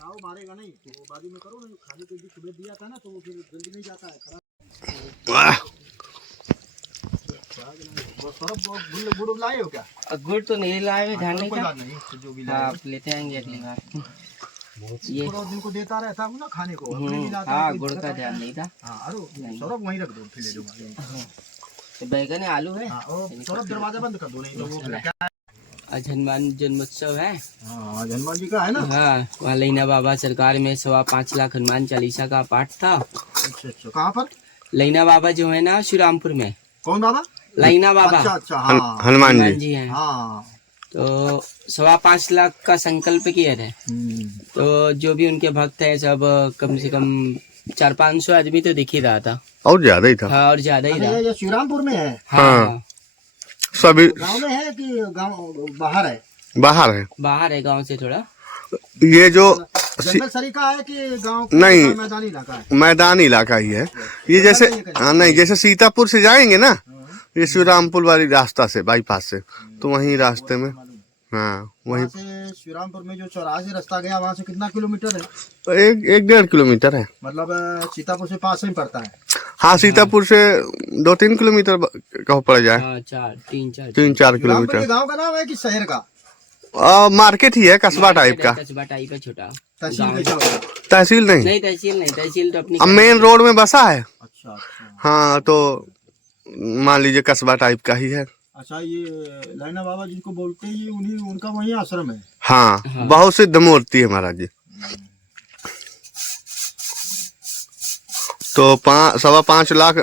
ताव मारेगा नहीं तो वो बाजू में करो ना, खाने के बीच सुबह दिया था ना तो वो फिर जल्दी नहीं जाता है खराब। गुड़ लाए हो क्या? गुड़ तो नहीं लाए हुए, ध्यान नहीं कोई था। बात नहीं, तो जो भी हाँ, आप लेते आएंगे अगली बार। ये जिनको देता रहता हूँ ना खाने को, अपने भी लाता हाँ, गुड़ का ध्यान नहीं था। हाँ अरे सौरभ वहीं रख दो, फिर ले जाऊंगा। तो बैगन है, आलू है। सौरभ दरवाजा बंद कर दो, नहीं तो वो क्या। आज हनुमान जन्मोत्सव है। हाँ हनुमान जी का है ना। हाँ, वहाँ लैना बाबा सरकार में 5.25 लाख हनुमान चालीसा का पाठ था। अच्छा अच्छा, कहाँ पर? लैना बाबा जो है ना श्री रामपुर में। कौन बाबा? लैना बाबा। अच्छा अच्छा, हाँ हनुमान जी हैं। हाँ तो 5.25 लाख का संकल्प किए थे। तो जो भी उनके भक्त है सब कम से कम 400-500 आदमी तो दिख ही रहा था, और ज्यादा ही था। हाँ, और ज्यादा ही रहा। ये श्रीरामपुर में है। हाँ, सभी गांव में है कि गांव बाहर है? बाहर है, बाहर है गांव से थोड़ा। ये जो जंगल सरीका है कि गांव नहीं, मैदानी इलाका है? मैदानी इलाका ही है ये। जैसे हाँ नहीं, जैसे सीतापुर से जाएंगे ना, ये श्रीरामपुर वाली रास्ता से बाईपास से, तो वहीं रास्ते में। हाँ वहीं से श्रीरामपुर में जो चौराहे से रास्ता गया वहाँ से कितना किलोमीटर है? 1-1.5 किलोमीटर है। मतलब सीतापुर से पास में पड़ता है। हाँ, सीतापुर से 2-3 किलोमीटर कहो पड़ जाए। हाँ, 3-4 किलोमीटर। गांव का नाम है कि शहर का? मार्केट ही है, कस्बा टाइप का। कस्बा टाइप है, छोटा। तहसील नहीं, तहसील नहीं, तहसील तो अपनी। अब मेन रोड में बसा है। अच्छा अच्छा, हाँ तो मान लीजिए कस्बा टाइप का ही है। अच्छा, ये लैना बाबा जिनको बोलते हैं, ये उन्हीं उनका वही आश्रम है? हाँ, बहुत सिद्ध मूर्ति है महाराज जी। तो 5.25 लाख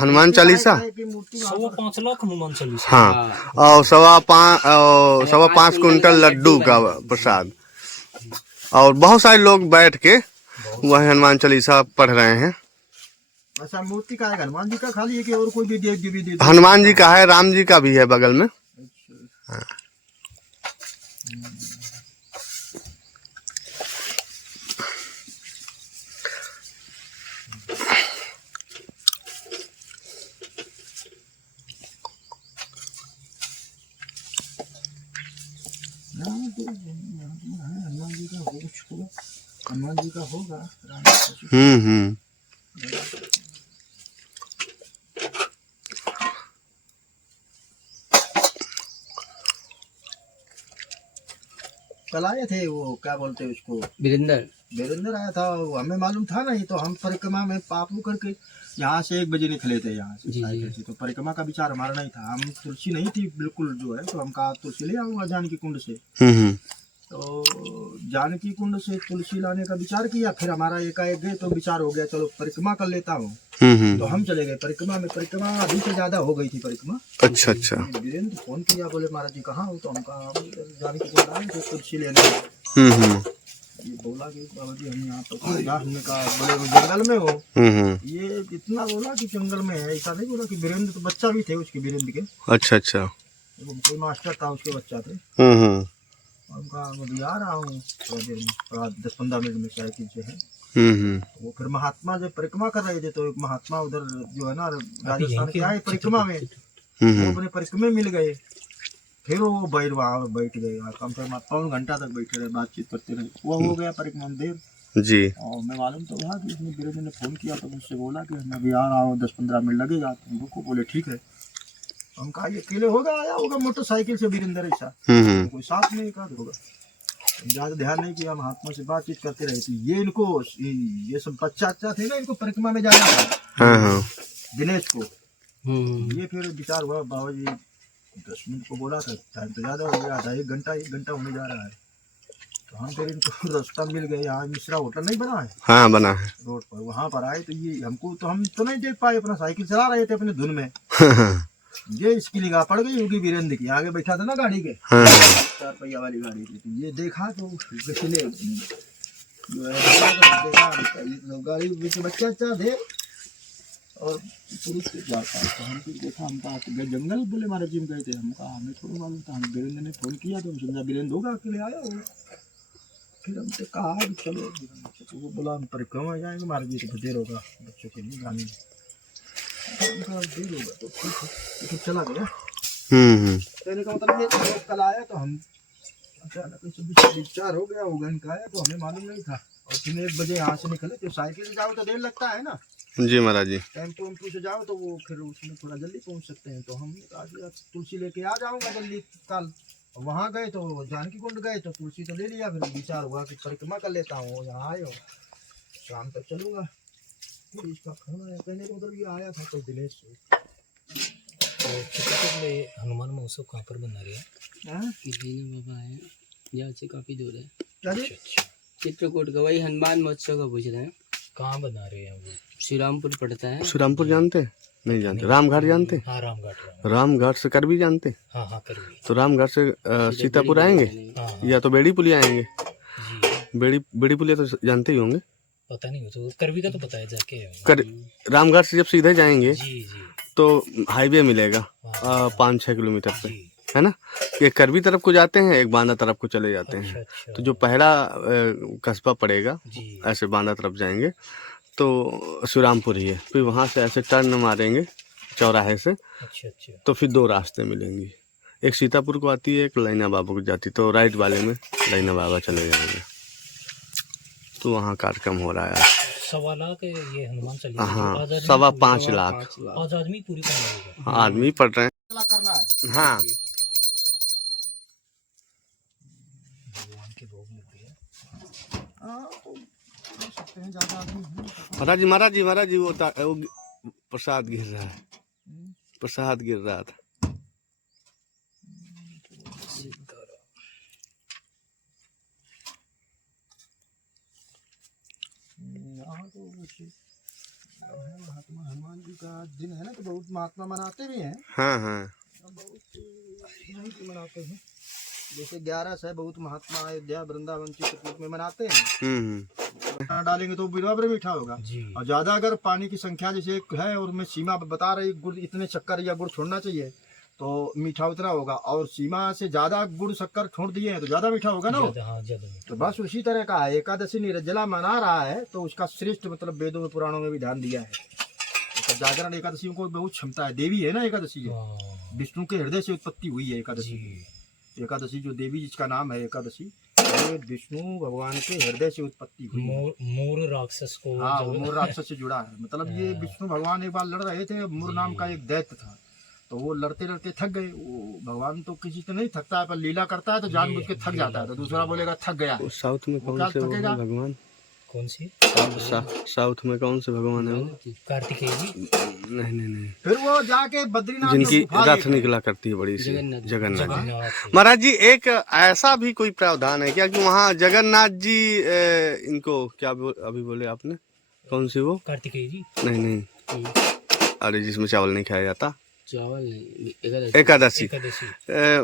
हनुमान चालीसा, 5.25 लाख हनुमान चालीसा। हाँ, और 5.25 कुंटल लड्डू का प्रसाद, और बहुत सारे लोग बैठ के वह हनुमान चालीसा पढ़ रहे हैं। अच्छा, मूर्ति का है हनुमान जी का खाली है कि और कोई भी देवी? हनुमान जी का है, राम जी का भी है बगल में। हाँ। हनुमान जी का होगा। कल आए थे वो, क्या बोलते हैं उसको, वीरेंद्र आया था। हमें मालूम था नहीं, तो हम परिक्रमा में पापू करके यहाँ से 1 बजे निकले थे यहाँ से। तो परिक्रमा का विचार हमारा नहीं था, हम तुलसी नहीं थी बिल्कुल जो है, तो हम कहा तुलसी ले आऊंगा जानकी कुंड से। तो जानकी कुंड से तुलसी लाने का विचार किया, फिर हमारा एकाएक गए तो विचार हो गया चलो परिक्रमा कर लेता हूँ। तो हम चले गए परिक्रमा में। परिक्रमा अभी से ज्यादा हो गई थी परिक्रमा। अच्छा अच्छा। वीरेंद्र फोन किया, बोले महाराज जी कहाँ हो? तो हम कहा जानकी कुंड आए थे तुलसी लेने। ये बोला कि बाबा जी हम यहाँ पर, हमने कहा बोले जंगल में हो? ये इतना बोला कि जंगल में है, ऐसा नहीं बोला कि वीरेंद्र तो बच्चा भी थे उसके, वीरेंद्र के। अच्छा अच्छा, कोई मास्टर था उसके बच्चा थे। उनका अभी आ रहा हूँ थोड़ा देर में, 10-15 मिनट में साइकिल से है। वो फिर महात्मा जब परिक्रमा कर रहे थे, तो एक महात्मा उधर जो है ना राजस्थान के आए परिक्रमा में, वो अपने परिक्रमा मिल गए। फिर वो वहाँ बैठ गए, कम से कम 3 घंटा तक बैठे रहे, बातचीत करते रहे। वो हो गया परिक्रमा में देर जी। और मैं मालूम तो हुआ कि इसने वीरेंद्र ने फोन किया, तो मुझसे बोला कि मैं अभी आ रहा हूँ, 10-15 मिनट लगेगा, तुम रुको। बोले ठीक है। हम कहा ये अकेले होगा, आया होगा मोटरसाइकिल से वीरेंद्र ऐसा, तो कोई साथ में एक आध होगा। ज्यादा ध्यान नहीं किया, महात्मा से बातचीत करते रहे। ये इनको ये सब बच्चा थे ना, इनको परिक्रमा में जाना था दिनेश को। ये फिर विचार हुआ, बाबा जी 10 मिनट को बोला था, टाइम तो ज्यादा हो गया, आधा 1 घंटा होने जा रहा है। तो हम फिर इनको रास्ता मिल गए, यहाँ मिश्रा होटल नहीं बना है? हाँ बना है रोड पर, वहाँ पर आए। तो ये हमको तो, हम तो नहीं देख पाए, अपना साइकिल चला रहे थे अपने धुन में। ये इसकी निगाह पड़ गई होगी वीरेंद्र की, आगे बैठा था ना गाड़ी के, 4 पहिया वाली गाड़ी थी। तो ये देखा तो पिछले जो है देखा गाड़ी में बच्चा थे और पुरुष के जाता। तो हम फिर देखा, हम कहा गए जंगल, बोले महाराज जी गए थे। हम कहा हमें थोड़ा मालूम था, हम वीरेंद्र ने फोन किया तो हम समझा वीरेंद्र होगा, अकेले आया होगा। फिर हमसे कहा कि चलो, तो वो बोला हम परिक्रमा जाएंगे महाराज जी, तो देर होगा बच्चों के लिए जाने में, देर होगा तो ठीक है। तो चला गया। कहने का मतलब ये कल आया तो हम अचानक से विचार हो गया होगा इनका है, तो हमें मालूम नहीं था। और तुम 1 बजे यहाँ से निकले तो साइकिल से जाओ तो देर लगता है ना, जी महाराज जी। टेम्पो वेम्पो से जाओ तो वो फिर उसमें थोड़ा जल्दी पहुँच सकते हैं। तो हम आज तुलसी लेके आ जाऊंगा जल्दी कल। वहाँ गए तो जानकी कुंड गए तो तुलसी तो ले लिया, फिर विचार हुआ कि परिक्रमा कर लेता हूँ, यहाँ आए हो शाम तक चलूंगा। फिर इसका फोन आया, पहले उधर भी आया था तो दिनेश से। तो चित्रकूट में हनुमान महोत्सव कहाँ पर बना रहे हैं? बाबा है यहाँ से काफी दूर है। क्या जी? अच्छा, चित्रकूट का वही हनुमान महोत्सव का पूछ रहे हैं। कहाँ बना रहे हैं वो? श्रीरामपुर पड़ता है। श्रीरामपुर जानते हैं? नहीं जानते। रामघाट जानते हैं? हाँ, रामघाट। रामघाट से करबी जानते हैं? हाँ हाँ, करवी। तो रामघाट से सीतापुर आएंगे हाँ हाँ, या तो बेड़ी पुलिया आएंगे। जी बेड़ी पुलिया तो जानते ही होंगे। पता नहीं, तो करवी का तो पता है जाके। कर रामघाट से जब सीधे जाएंगे जी जी तो हाईवे मिलेगा हाँ, 5-6 किलोमीटर पे, जी। है ना। एक करबी तरफ को जाते हैं, एक बांदा तरफ को चले जाते अच्छा हैं। अच्छा, तो जो पहला कस्बा पड़ेगा जी ऐसे बांदा तरफ जाएंगे तो श्रीरामपुर ही है। फिर वहाँ से ऐसे टर्न मारेंगे चौराहे से, अच्छा अच्छा, तो फिर 2 रास्ते मिलेंगी। एक सीतापुर को आती है, एक लैना बाबा को जाती है। तो राइट वाले में लैना बाबा चले जाएंगे। तो वहाँ कार्यक्रम हो रहा है। 1.25 लाख ये हनुमान चालीसा जो हाँ, आज आदमी 5.25 लाख आज आदमी पूरी करना होगा। हाँ, आदमी पढ़ रहे हैं। करना है। हाँ, भगवान के भोग मिलती है। हाँ, तो कर सकते हैं, ज्यादा आदमी हैं। महाराज जी वो प्रसाद गिर रहा है, प्रसाद गिर रहा था। यहाँ तो महात्मा हनुमान जी का दिन है ना, तो बहुत महात्मा मनाते भी हैं। हाँ हाँ, बहुत यहीं पे मनाते हैं। जैसे 11 है, बहुत महात्मा अयोध्या वृंदावन चित्रकूट में मनाते हैं। हम्म। डालेंगे तो बराबर मीठा होगा। जी और ज्यादा अगर पानी की संख्या जैसे है और मैं सीमा बता रही गुड़ इतने शक्कर या गुड़ छोड़ना चाहिए तो मीठा उतना होगा, और सीमा से ज्यादा गुड़ शक्कर छोड़ दिए हैं तो ज्यादा मीठा होगा ना वो। ज्यादा, हाँ ज्यादा मीठा। तो बस उसी तरह का है। एकादशी निर्जला मना रहा है तो उसका श्रेष्ठ मतलब वेदों में पुराणों में भी ध्यान दिया है। तो जागरण एकादशी को बहुत क्षमता है। देवी है ना एकादशी, हाँ, विष्णु के हृदय से उत्पत्ति हुई है एकादशी। जी एकादशी जो देवी जिसका नाम है एकादशी, ये विष्णु भगवान के हृदय से उत्पत्ति हुई है। मोर राक्षस को हाँ, जब- वो मोर राक्षस से जुड़ा है। मतलब ये विष्णु भगवान एक बार लड़ रहे थे, मोर नाम का एक दैत्य था, तो वो लड़ते लड़ते थक गए। वो भगवान तो किसी से नहीं थकता है, पर लीला करता है तो जानबूझ के थक जाता है, तो दूसरा बोलेगा थक गया। वो साउथ में कौन क्या से वो थकेगा? है भगवान? कौन सी? साउथ में कौन से भगवान है वो? कार्तिकेय जी। नहीं, फिर वो जाके बद्रीनाथ में जिनकी गुफा रथ देखे। निकला करती है बड़ी सी, जगन्नाथ। जगन्नाथ जी। जगन्नाथ। महाराज जी एक ऐसा भी कोई प्रावधान है क्या कि वहाँ जगन्नाथ जी इनको क्या अभी बोले आपने, कौन सी वो? कार्तिकेय जी। नहीं, अरे जिसमें चावल नहीं खाया जाता, चावल नहीं, एकादशी। एकादशी।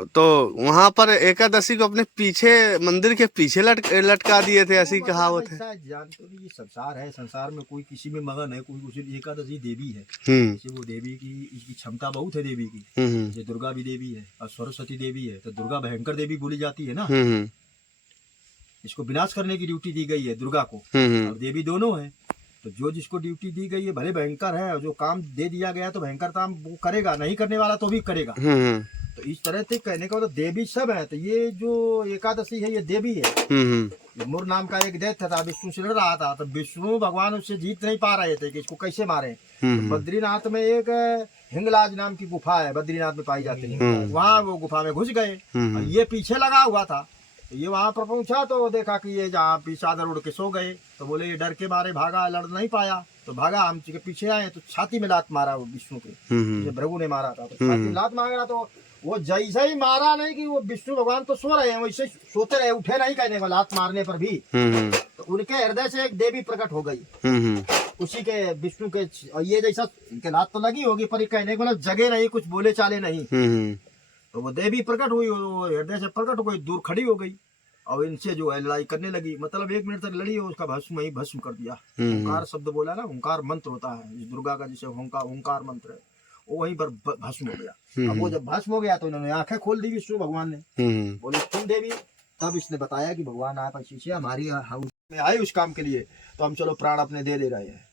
तो वहाँ पर एकादशी को अपने पीछे मंदिर के पीछे लटका दिए थे, ऐसी कहावत है। ऐसा जानते हो, ये संसार है, संसार में कोई किसी में मगन है, कोई उसी एकादशी देवी है। जैसे वो देवी की इसकी क्षमता बहुत है देवी की। जैसे दुर्गा भी देवी है और सरस्वती देवी है, तो दुर्गा भयंकर देवी बोली जाती है ना। इसको विनाश करने की ड्यूटी दी गई है दुर्गा को, और देवी दोनों है। तो जो जिसको ड्यूटी दी गई है भले भयंकर है, और जो काम दे दिया गया तो भयंकर काम वो करेगा, नहीं करने वाला तो भी करेगा। तो इस तरह से कहने का मतलब देवी सब है। तो ये जो एकादशी है ये देवी है। ये मुर नाम का एक दैत्य था, विष्णु से लड़ रहा था, तो विष्णु भगवान उससे जीत नहीं पा रहे थे कि इसको कैसे मारे। तो बद्रीनाथ में एक हिंगलाज नाम की गुफा है, बद्रीनाथ में पाई जाती है। वहाँ वो गुफा में घुस गए और ये पीछे लगा हुआ था। ये वहां पर पहुंचा तो देखा कि ये जहाँ चादर उड़ के सो गए, तो बोले ये डर के मारे भागा, लड़ नहीं पाया। तो भागा, हम के पीछे आए तो छाती में लात मारा वो विष्णु के, भृगु ने मारा था। तो छाती में लात मारा तो वो जैसे ही मारा नहीं कि वो विष्णु भगवान तो सो रहे हैं, वैसे सोते रहे, उठे नहीं कहने को लात मारने पर भी। तो उनके हृदय से एक देवी प्रकट हो गई उसी के विष्णु के। और ये जैसा इनके लात तो लगी होगी पर कहने को जगे नहीं, कुछ बोले चाले नहीं। तो वो देवी प्रकट हुई, वो हृदय से प्रकट हो गई, दूर खड़ी हो गई और इनसे जो है लड़ाई करने लगी। मतलब 1 मिनट तक लड़ी और उसका भस्म ही भस्म कर दिया। ओंकार शब्द बोला ना, ओंकार मंत्र होता है दुर्गा का, जैसे ओंकार मंत्र है, वो वहीं पर भस्म हो गया। अब वो जब भस्म हो गया तो इन्होंने आंखें खोल दी विष्णु भगवान ने, बोले तुम देवी। तब इसने बताया कि भगवान आप ऐसी हमारी हाउस में आए उस काम के लिए, तो हम चलो प्राण अपने दे रहे हैं।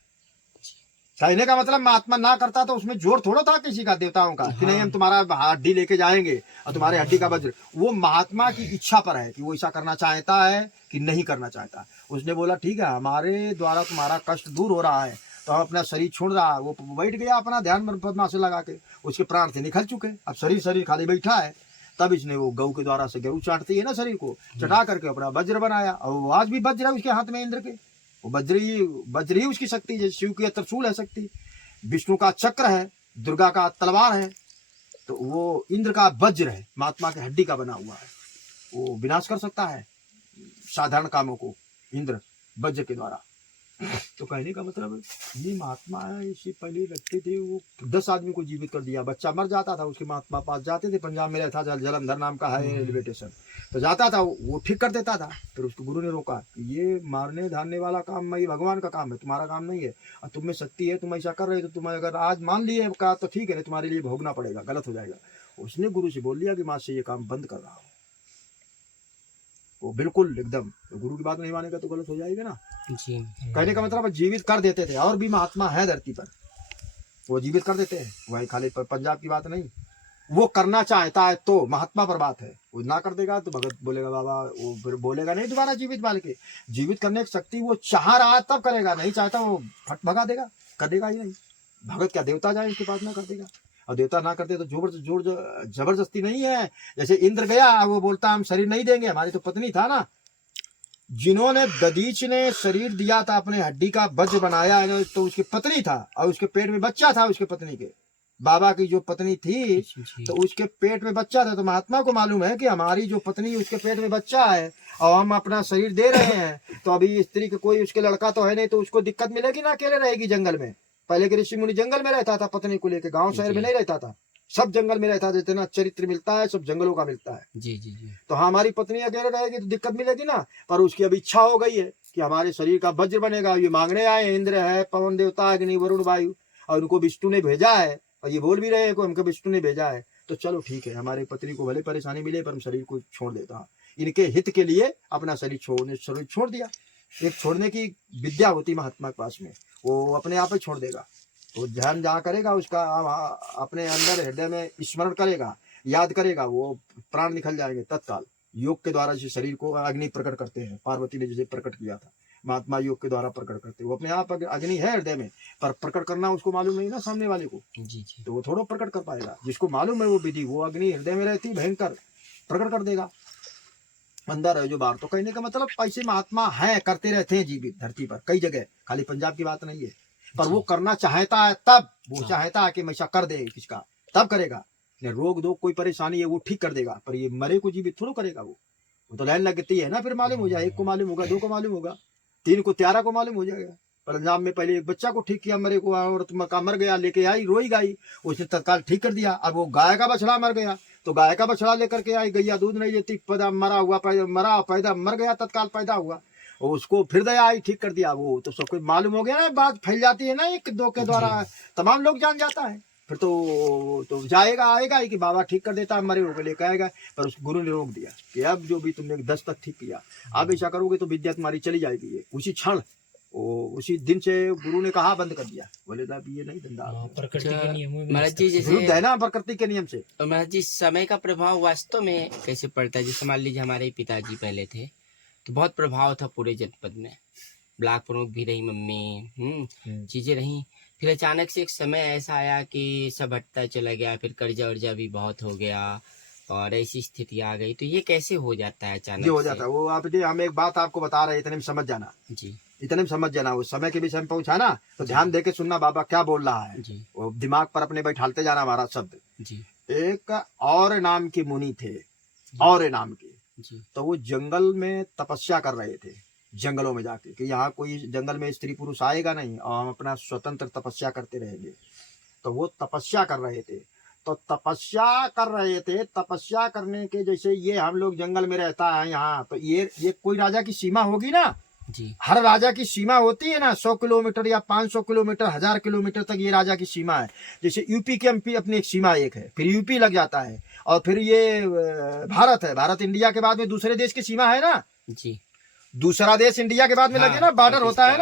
कहने का मतलब महात्मा ना करता तो उसमें जोर थोड़ा था किसी का, देवताओं का, कि नहीं हम तुम्हारा हड्डी लेके जाएंगे और तुम्हारे हड्डी का वज्र। वो महात्मा की इच्छा पर है कि वो ऐसा करना चाहता है कि नहीं करना चाहता। उसने बोला ठीक है, हमारे द्वारा तुम्हारा कष्ट दूर हो रहा है, तो हम अपना शरीर छोड़ रहा है। वो बैठ गया अपना ध्यान पद्मासन लगा के, उसके प्राण से निकल चुके, अब शरीर खाली बैठा है। तब इसने वो गऊ के द्वारा से, गऊ चाटती है ना शरीर को, चटा करके अपना वज्र बनाया, और वो आज भी वज्र है उसके हाथ में, इंद्र के। वो वज्र ही उसकी शक्ति, जैसे शिव की त्रिशूल है शक्ति, विष्णु का चक्र है, दुर्गा का तलवार है, तो वो इंद्र का वज्र है, महात्मा के हड्डी का बना हुआ है। वो विनाश कर सकता है साधारण कामों को इंद्र वज्र के द्वारा। तो कहने का मतलब ये महात्मा है, इससे पहले लगते थे वो 10 आदमी को जीवित कर दिया। बच्चा मर जाता था, उसके महात्मा पास जाते थे, पंजाब में रहता था, जलंधर नाम का है रेलवे स्टेशन, तो जाता था वो ठीक कर देता था। फिर उसको गुरु ने रोका कि ये मारने धारने वाला काम ये भगवान का काम है, तुम्हारा काम नहीं है, और तुम में शक्ति है, तुम ऐसा कर रहे हो, तो तुम अगर आज मान लिए का तो ठीक है, तुम्हारे लिए भोगना पड़ेगा, गलत हो जाएगा। उसने गुरु से बोल दिया कि माँ से ये काम बंद कर रहा हूँ। वो बिल्कुल एकदम, तो गुरु की बात नहीं मानेगा तो गलत हो जाएगा ना। जी। कहने का मतलब जीवित कर देते थे, और भी महात्मा है धरती पर, वो जीवित कर देते हैं। वही खाली पंजाब की बात नहीं, वो करना चाहता है तो महात्मा पर बात है। वो ना कर देगा तो भगत बोलेगा बाबा, वो फिर बोलेगा नहीं दोबारा जीवित वाले के। जीवित करने की शक्ति वो चाह रहा है तब करेगा, नहीं चाहता वो फट भगा देगा, कर देगा ही नहीं। भगत क्या देवता जाए इसके पास ना कर देगा, और देवता ना करते तो जोर जबरदस्ती नहीं है। जैसे इंद्र गया, वो बोलता हम शरीर नहीं देंगे, हमारी तो पत्नी था ना, जिन्होंने ददीच ने शरीर दिया था, अपने हड्डी का वज्र बनाया, तो उसकी पत्नी था, और उसके पेट में बच्चा था, उसके पत्नी के बाबा की जो पत्नी थी, तो उसके पेट में बच्चा था। तो महात्मा को मालूम है कि हमारी जो पत्नी, उसके पेट में बच्चा है, और हम अपना शरीर दे रहे हैं, तो अभी स्त्री के कोई उसके लड़का तो है नहीं, तो उसको दिक्कत मिलेगी ना, अकेले रहेगी जंगल में। पहले के ऋषि मुनि जंगल में रहता था, पत्नी को लेकर, गांव शहर में नहीं रहता था, सब जंगल में रहता था। जितना चरित्र मिलता है सब जंगलों का मिलता है। जी जी जी। तो हमारी पत्नी अकेले रहेगी तो दिक्कत मिलेगी ना, पर उसकी अब इच्छा हो गई है कि हमारे शरीर का वज्र बनेगा। ये मांगने आए, इंद्र है, पवन देवता, अग्नि, वरुण, वायु, और उनको विष्णु ने भेजा है, और ये बोल भी रहे हैं को हमको विष्णु ने भेजा है। तो चलो ठीक है, हमारी पत्नी को भले परेशानी मिले पर हम शरीर को छोड़ देता हूँ, इनके हित के लिए अपना शरीर छोड़ दिया। एक छोड़ने की विद्या होती महात्मा के पास में, वो अपने आप ही छोड़ देगा। तो ध्यान जहाँ करेगा, उसका अपने अंदर हृदय में स्मरण करेगा, याद करेगा, वो प्राण निकल जाएंगे तत्काल। योग के द्वारा जैसे शरीर को अग्नि प्रकट करते हैं, पार्वती ने जैसे प्रकट किया था, महात्मा योग के द्वारा प्रकट करते हैं। वो अपने आप अग्नि है हृदय में, पर प्रकट करना उसको मालूम नहीं ना सामने वाले को, जी जी। तो वो थोड़ा प्रकट कर पाएगा। जिसको मालूम है वो विधि, वो अग्नि हृदय में रहती, भयंकर प्रकट कर देगा, अंदर है जो बाहर। तो कहने का मतलब ऐसे महात्मा है, करते रहते हैं जीवित धरती पर कई जगह, खाली पंजाब की बात नहीं है। पर वो करना चाहता है, तब वो चाहता है कि मैं ऐसा कर दे किसका, तब करेगा। रोग दो कोई परेशानी है वो ठीक कर देगा, पर ये मरे को जीवित थोड़ा करेगा। वो तो लाइन लगती है ना, फिर मालूम हो जाए, एक को मालूम होगा, 2 को मालूम होगा, 3 को 13 को मालूम हो जाएगा। पंजाब में पहले एक बच्चा को ठीक किया मरे को, औरत मर गया, लेके आई, रोई गाई, उसने तत्काल ठीक कर दिया। अब वो गाय का बछड़ा मर गया, तो गाय का बछड़ा लेकर के आई, गैया दूध नहीं देती, मर गया, तत्काल पैदा हुआ, और उसको फिर दया आई, ठीक कर दिया। वो तो सबको मालूम हो गया ना, बात फैल जाती है ना, 1-2 के द्वारा तमाम लोग जान जाता है। फिर तो जाएगा, आएगा ही कि बाबा ठीक कर देता है, मरे होकर लेकर आएगा। पर उस गुरु ने रोक दिया कि अब जो भी तुमने 10 तक ठीक किया, अब ऐसा करोगे तो विद्या तुम्हारी चली जाएगी। उसी क्षण, उसी दिन से गुरु ने कहा बंद कर दिया, बोले साहब ये नहीं धंधा, प्रकृति के नियमों में महाराज जी जैसे विरुद्ध है ना प्रकृति के नियम से। तो महाराज जी, समय का प्रभाव वास्तव में कैसे पड़ता है? जैसे मान लीजिए हमारे पिताजी पहले थे, तो बहुत प्रभाव था पूरे जनपद में, ब्लॉक प्रमुख भी रही मम्मी, चीजें रही। फिर अचानक से एक समय ऐसा आया कि सब हटता चला गया, फिर कर्जा वर्जा भी बहुत हो गया, और ऐसी स्थिति आ गई। तो ये कैसे हो जाता है अचानक? ये हो जाता है वो, आप हम एक बात आपको बता रहे हैं, इतने में समझ जाना जी, इतने में समझ जाना। उस समय के विषय में पहुंचा ना, तो ध्यान देके सुनना बाबा क्या बोल रहा है जी वो, दिमाग पर अपने बैठालते जाना हमारा शब्द। जी एक और नाम की मुनि थे, और नाम के, जी तो वो जंगल में तपस्या कर रहे थे, जंगलों में जाके, कि यहाँ कोई जंगल में स्त्री पुरुष आएगा नहीं, और हम अपना स्वतंत्र तपस्या करते रहेंगे। तो वो तपस्या कर रहे थे, तो तपस्या करने के जैसे ये हम लोग जंगल में रहता है यहाँ, तो ये कोई राजा की सीमा होगी ना, जी। हर राजा की सीमा होती है ना, 100 किलोमीटर या 500 किलोमीटर, 1000 किलोमीटर तक ये राजा की सीमा है। जैसे यूपी की एमपी अपनी एक सीमा एक है, फिर यूपी लग जाता है, और फिर ये भारत है, भारत इंडिया के बाद में दूसरे देश की सीमा है ना, जी। दूसरा देश इंडिया के बाद में लगे ना, बॉर्डर होता है ना।